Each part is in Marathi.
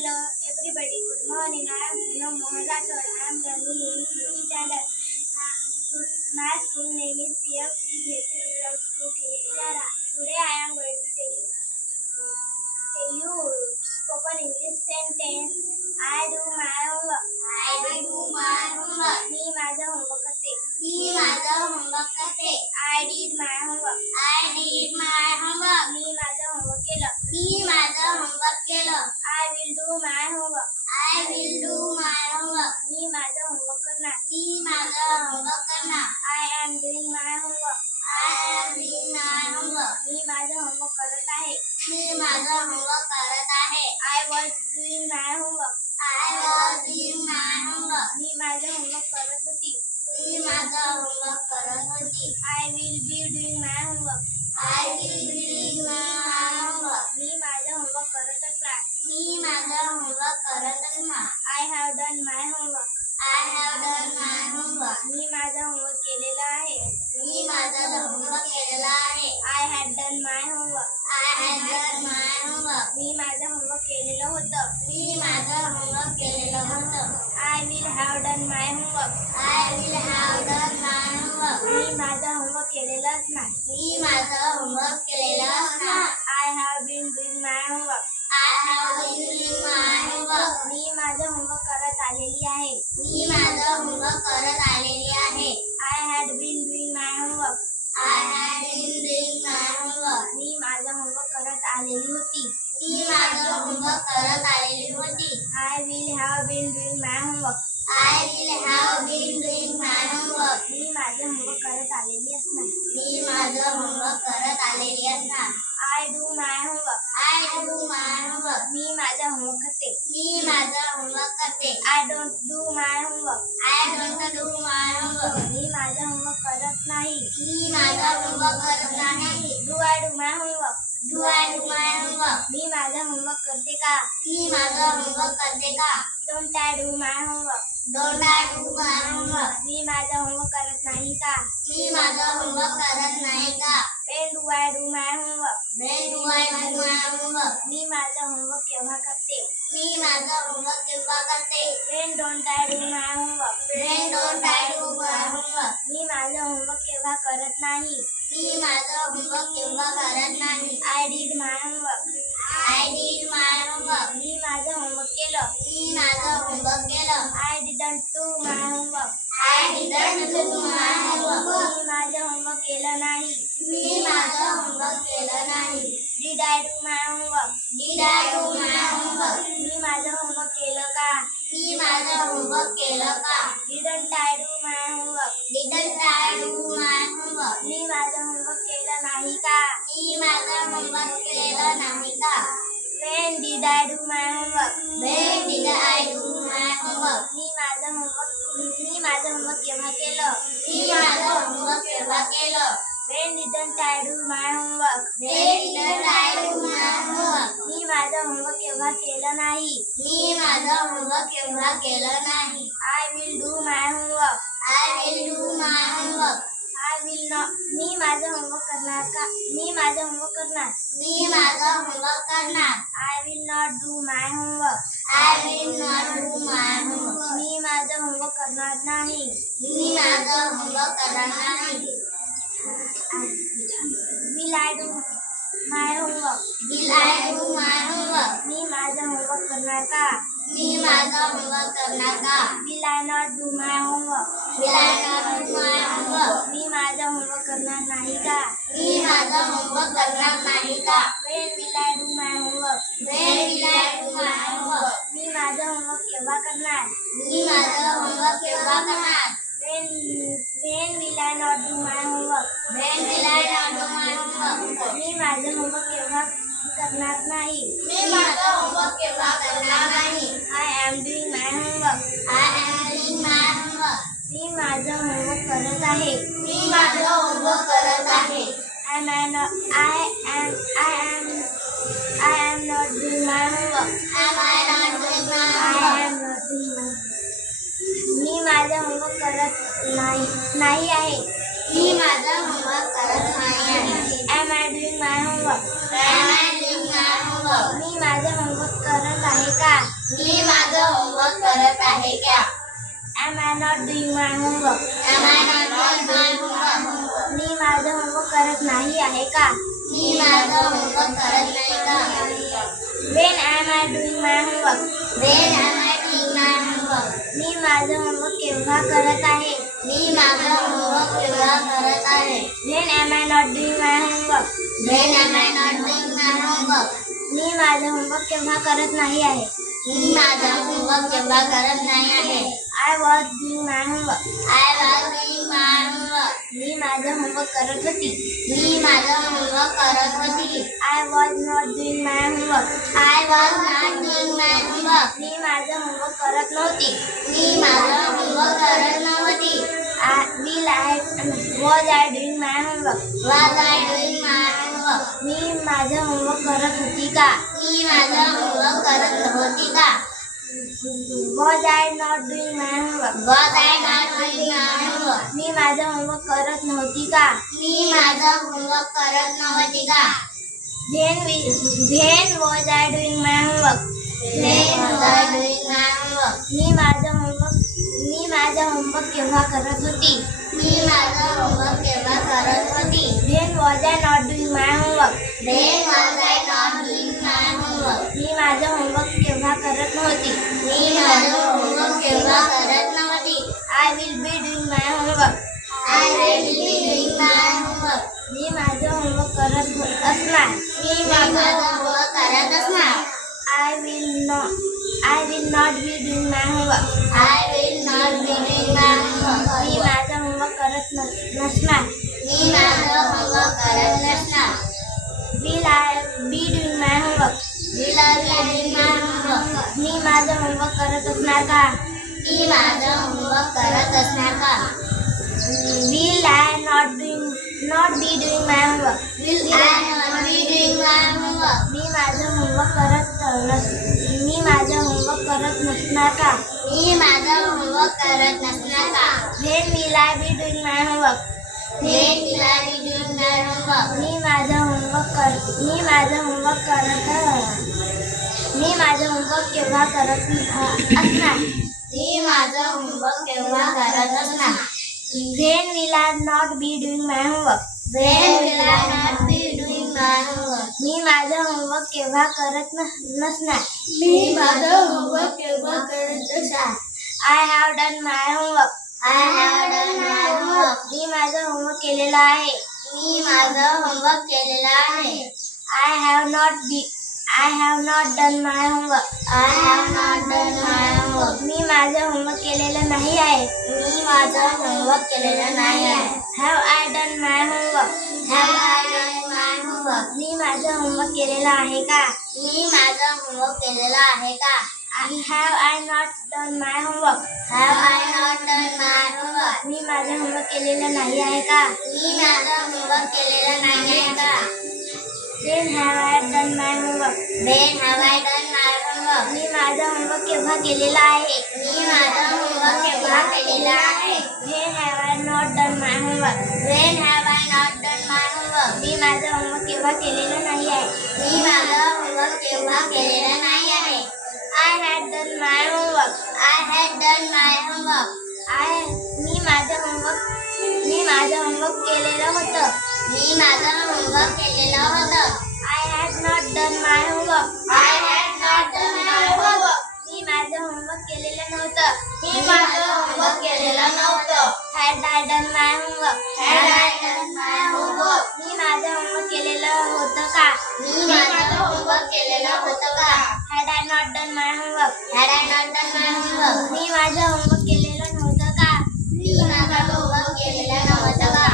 Hello, everybody. Good morning. I am Poonam Mohan Rathod. I am learning in 6th standard. My school name is PFC Bheti Rural School Kilara. Today I am going to tell you spoken English sentence. I do my homework. मी माझा होमवर्क करते. I did my homework. मी माझा होमवर्क केलं. I will do my homework. मी माझा होमवर्क करणार. I am doing my homework. मी माझा होमवर्क करत आहे. I was doing my homework. मी माझा होमवर्क करत होती. I will be doing my homework. मी माझा होमवर्क करत असणार. I have done my homework. मी माझा होमवर्क केलेला आहे. I had done my homework. मी माझा होमवर्क केलेलं होतं. I will have done my homework. मी माझा होमवर्क केलेला असणार. I have been doing my homework. मी माझा होमवर्क करत आलेली आहे. I had been doing my homework. मी माझा होमवर्क करत आलेली होती. I will have been doing my homework. मी माझा होमवर्क करत आलेली असणार. I do my homework. मी माझा होमवर्क करते. I don't do my homework. मी माझा होमवर्क करत नाही. Do I do my homework? मी माझा होमवर्क करते का? Don't I do my homework? मी माझा होमवर्क करत नाही का? When do I do my homework? मी माझा होमवर्क केव्हा करते? When don't I do my homework? मी माझा होमवर्क केव्हा करत नाही. I did my homework. मी माझं होमवर्क केलं. I didn't do my homework. मी माझं होमवर्क केलं नाही. Did I do my homework? मी माझं होमवर्क केलं का? Didn't I do my homework? मी माझं होमवर्क केलं नाही का? When did I do my homework? मी माझं होमवर्क केव्हा केलं? When didn't I do my homework? मी माझं होमवर्क केव्हा केलं नाही. I will do my homework. I will not. मी माझं होमवर्क करणार का? मी माझं होमवर्क करणार. I will not do my homework. मी माझं होमवर्क करणार नाही. Will I do my homework? मी माझं होमवर्क करणार का? Will I not do my homework? मी माझं होमवर्क करणार नाही का? When will I do my homework? मी माझं होमवर्क केव्हा करणार? When will I not do my homework? मी माझं होमवर्क केव्हा करणार नाही. I am doing my homework. मी माझं होमवर्क करत आहे. I am not doing my homework. मी माझं होमवर्क करत नाही आहे. Am I doing my homework? मी माझं होमवर्क करत आहे का? मी माझं होमवर्क करत आहे क्या? Am I not doing my homework? Am I not doing my homework? मी माझं होमवर्क करत नाही आहे का? मी माझं होमवर्क करत नाही का? When am I doing my homework? When am I doing my homework? मी माझं होमवर्क केव्हा करत आहे? मी माझं होमवर्क केव्हा करत आहे? When am I not doing my homework? When am I not doing my homework? मी माझं होमवर्क केव्हा करत नाही आहे? मी माझं होमवर्क केव्हा करत नाही आहे? I was doing my homework. I was doing my homework. मी माझं होमवर्क करत होती. मी माझं होमवर्क करत होती. I was not doing my homework. I was not doing my homework. मी माझं होमवर्क करत नव्हती. मी माझं होमवर्क करत नव्हती. Was I doing my homework? Was I doing my homework? मी माझं होमवर्क करत होती का? मी माझं होमवर्क करत नव्हती का? Was I not doing my homework? Was I not doing my homework? मी माझं होमवर्क करत नव्हती का? मी माझं होमवर्क करत नव्हती का? When was I doing my homework? When was I doing my homework? मी माझं होमवर्क केव्हा करत होती? मी माझं होमवर्क केव्हा करत होती? When was I not doing my homework? When was I not doing my homework? मी माझं होमवर्क केव्हा करत नव्हती? मी माझं होमवर्क केव्हा करत नव्हती? I will be doing my homework. I will be doing my homework. मी माझं होमवर्क करत असणार. मी माझं होमवर्क करत असणार. I will not be doing my homework. I will not be doing my homework. मी माझं होमवर्क करत नसणार. मी माझं होमवर्क करत नसणार. Will I be doing my homework? Will I be doing my homework? मी माझं होमवर्क करत असणार का? मी माझं होमवर्क करत असणार का? Will I not be doing my homework? Will I not be doing my homework? मी माझं होमवर्क करत नसणार का? मी माझं होमवर्क करत नसणार का? When will I be doing my homework? When will I be doing my homework? मी माझं होमवर्क केव्हा करत असणार? मी माझं होमवर्क केव्हा करत असणार? When will I not be doing my homework? When will I not be doing my homework? मी माझं होमवर्क केव्हा करत नसणार? मी माझं होमवर्क केव्हा करत असणार? I have done my homework. I have done my homework. मी माझं होमवर्क केलेलं आहे. मी माझं होमवर्क केलेलं आहे. I have not done my homework. I have not done my homework. मी माझं होमवर्क केलेलं नाही आहे. मी माझं होमवर्क केलेलं नाही आहे. Have I done my homework? Have I done my homework? मी माझं होमवर्क केलेलं आहे का? मी माझं होमवर्क केलेलं आहे का? Have I not done my homework? Have I not done my homework? मी माझं होमवर्क केलेलं नाही आहे का? मी माझं होमवर्क केलेलं नाही आहे का? When have I done my homework? When have I done my homework? मी माझं होमवर्क केव्हा केलेलं आहे? मी माझं होमवर्क केव्हा केलेलं आहे? When have I not done my homework? When have I not done my homework? मी माझं होमवर्क केव्हा केलेलं नाही आहे? मी माझं होमवर्क केव्हा केलेलं नाही आहे? I had done my homework. I had done my homework. मी माझं होमवर्क केलेलं होतं. मी माझं होमवर्क केलेलं होतं. I had not done my homework. I had not done my homework. मी माझं होमवर्क केलेलं नव्हतं. मी माझं होमवर्क केलेलं नव्हतं. Had I done my homework? Had I done my homework? मी माझं होमवर्क केलेलं होतं का? मी माझं होमवर्क केलेलं होतं का? Had I not done my homework? Had I not done my homework? मी माझं होमवर्क केलेलं नव्हतं का? मी माझं होमवर्क केलेलं नव्हतं का?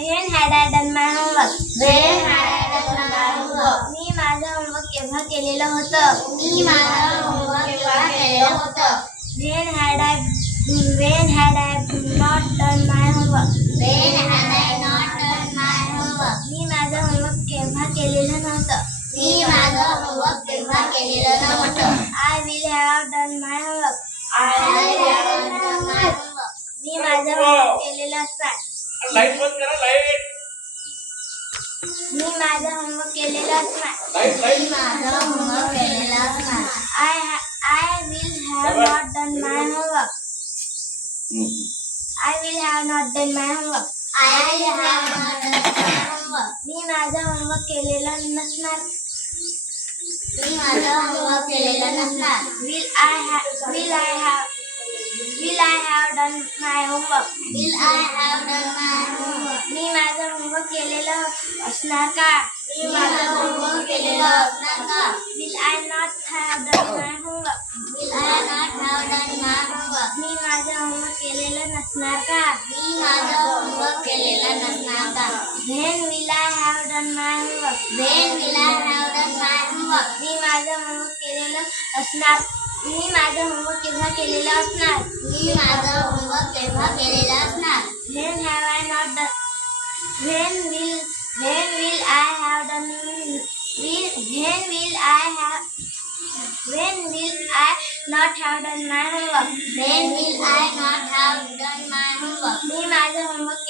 When had I done my homework? When had I done my homework? मी माझं होमवर्क केव्हा केलेलं होतं? मी माझं होमवर्क केव्हा केलेलं होतं? When had I not done my homework? When had I not done my homework? मी माझं होमवर्क केव्हा केलेलं नव्हतं. मी माझं होमवर्क केव्हा केलेलं नव्हतं. I will have done my homework. I will have done my homework. मी माझं होमवर्क केलेलं असणार. लाईट बंद करा लाईट. मी माझं होमवर्क केलेलं असणार. लाईट मी माझं होमवर्क केलेलं असणार. will have not done my homework. I will have not done my homework. मी माझा होमवर्क केलेला नसणार. मी माझा होमवर्क केलेला नसणार. Will I have done my homework. Will I have done my homework? मी माझा होमवर्क केलेलं असणार का. मी माझा होमवर्क केलेला असणार का. Will I not have done my homework. Will I not have done my homework? मी माझा होमवर्क केलेलं नसणार का. मी माझा होमवर्क केलेला नसणार का. When will I have done my homework. When will I have done my homework? मी माझं होमवर्क केलेलं असणार. मी माझं होमवर्क केव्हा केलेलं असणार. मी माझा होमवर्क केव्हा केलेला असणार. When have I not done. When will I have done. When will I not have done my homework. When will I not have done my homework? मी माझं होमवर्क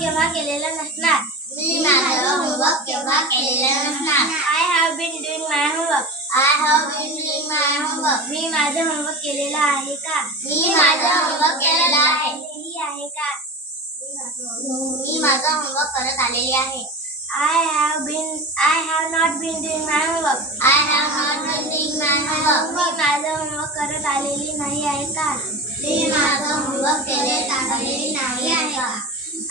केव्हा केलेलं नसणार. मी माझा होमवर्क केव्हा केलेला नसणार. I have been doing my homework. I have been doing my homework. मी माझं होमवर्क केलेलं आहे का. मी माझा होमवर्क केलेला आहे. केलेली आहे का. मी माझा होमवर्क करत आलेली आहे. I have not been doing my homework. I have not been doing my homework. मी माझं होमवर्क करत आलेली नाही आहे का. मी माझा होमवर्क करत आलेली नाही आहे का.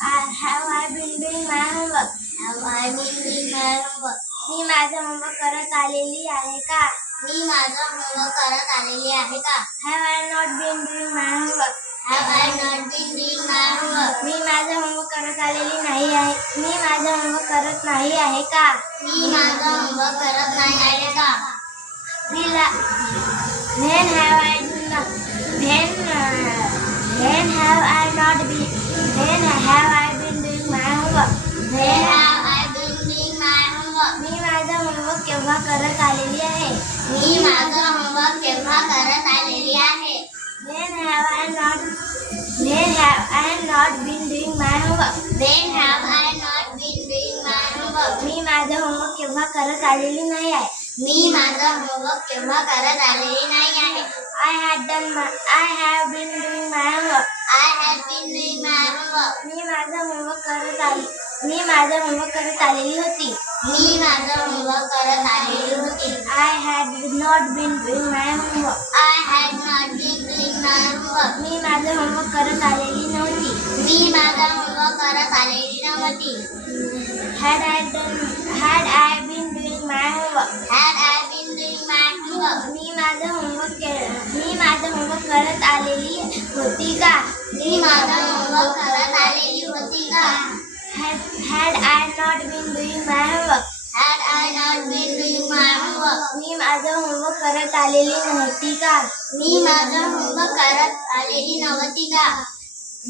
Have I been doing my homework. Have I been doing my homework? मी माझं होमवर्क करत आलेली आहे का. मी माझा होमवर्क करत आलेली आहे का. Have I not been doing my homework. Have I not been doing my homework? मी माझं होमवर्क करत आलेली नाही आहे. मी माझं होमवर्क करत नाही आहे का. मी माझा होमवर्क करत नाही आहे का. When have I not. When have I not been. When have I been doing my homework. When have I been doing my homework? मी माझं होमवर्क केव्हा करत आलेली आहे. मी माझा होमवर्क केव्हा करत आलेली आहे. When have I not been doing my homework. When have I not been doing my homework? मी माझं होमवर्क केव्हा करत आलेली नाही आहे. मी माझा होमवर्क केव्हा करत आलेली नाही आहे. I have been doing my homework. I have been doing my homework. मी माझं होमवर्क करत आलेली होती. मी माझा होमवर्क करत आलेली होती. I had not been doing my homework. I had not been doing my homework. मी माझं होमवर्क करत आलेली नव्हती. मी माझा होमवर्क करत आलेली नव्हती. Had I been doing my homework. Had I been doing my homework? मी माझं होमवर्क करत आलेली होती का. मी माझा होमवर्क करत आलेली होती का. Had I not been doing my homework. Had I not been doing my homework? मी माझं होमवर्क करत आलेली नव्हती का. मी माझा होमवर्क करत आलेली नव्हती का.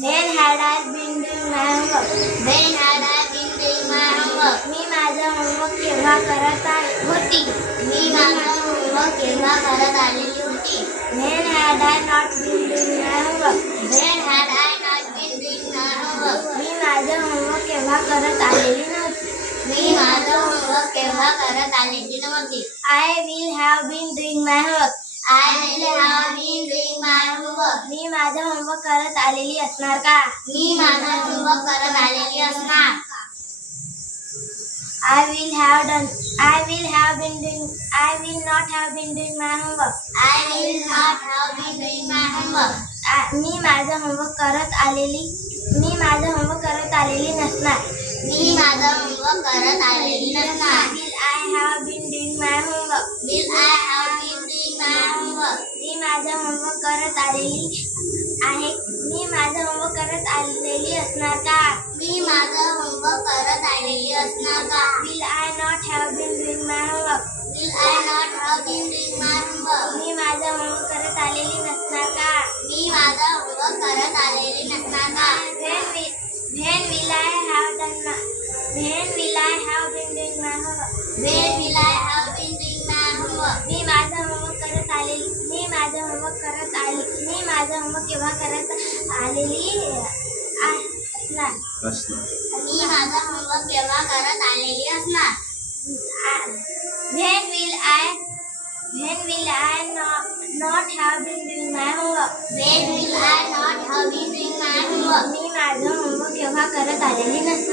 When had I been doing my homework. When had I been doing my homework? मी माझं होमवर्क केव्हा करत होती. मी माझा होमवर्क केव्हा करत आलेली होती. When had I not been doing my homework. When had I not been doing my homework? मी माझं होमवर्क केव्हा करत आलेली नव्हती. मी माझा होमवर्क केव्हा करत आलेली नव्हती. I will have been doing my homework. I will have been doing my homework. मी माझं होमवर्क करत आलेली असणार का. मी माझा होमवर्क करत आलेली असणार. I will not have been doing my homework. I will not have been doing my homework. मी माझं होमवर्क करत आलेली नसणार. मी माझा होमवर्क करत आलेली नसणार. Will I have been doing my homework. Will I have been doing my homework? मी माझं होमवर्क करत आलेली आहे. मी माझं होमवर्क करत आलेली असणार का. मी माझा होमवर्क करत आलेली असणार का. Will I not have been doing my homework. Will I not have been doing my homework? मी माझं होमवर्क करत आलेली नसणार का. मी माझा होमवर्क करत आलेली नसणार का. When will I have been doing my homework. When will I have been doing my homework? मी माझं होमवर्क केव्हा करत आलेली असणार. मी माझा होमवर्क केव्हा करत आलेली असणार. When will I not have been doing my homework. When will I not have करत आलेली नसते.